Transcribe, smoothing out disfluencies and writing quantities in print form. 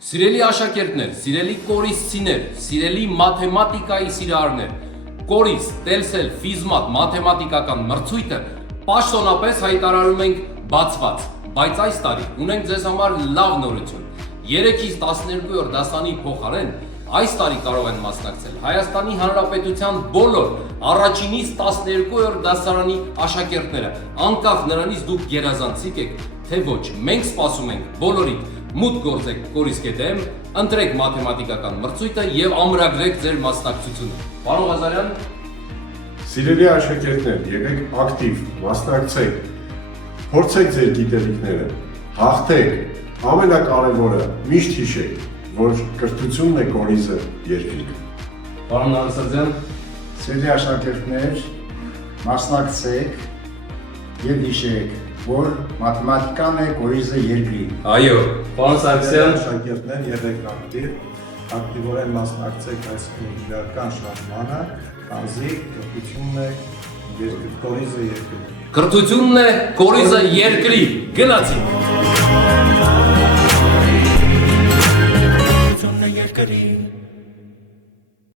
Սիրելի աշակերտներ, սիրելի կորիսցիներ, սիրելի մաթեմատիկայի սիրահարներ, կորիս, տելսել, ֆիզմատ, մաթեմատիկական մրցույթը պաշտոնապես հայտարարում ենք բացված, բայց այս տարի ունենք ձեզ համար լավ նորություն։ 3-ից 12-րդ դասանի փոխարեն այս տարի կարող են մասնակցել Հայաստանի Հանրապետության բոլոր առաջինից 12-րդ դասարանի աշակերտները, անկախ նրանից դուք գերազանցիկ եք, թե ոչ, մենք սպասում ենք բոլորիդ մուտք գործեք կորիս.am, ընտրեք մաթեմատիկական մրցույթը եւ ամրագրեք ձեր մասնակցությունը։ Պարոն Ղազարյան, Սիրելի աշակերտներ, եղեք ակտիվ, մասնակցեք, փորձեք ձեր գիտելիքները, հաղթեք, ամենակարևորը միշտ հիշեք, որ կրթությունն է կորիզը երկրի։ Պարոն Նարսարդյան, Սիրելի աշակերտներ, մասնակցեք եւ հիշեք, որ մաթեմատիկան է կորիզը երկրի։ այո, պարոն Սարգսյան, Աշակերտներ եղեք ակտիվորեն մասնակցեք այս իրական շարժմանը, քանզի կրթությունն է կորիզը երկրի։ կրթությունն է կորիզը երկրի, գնացինք։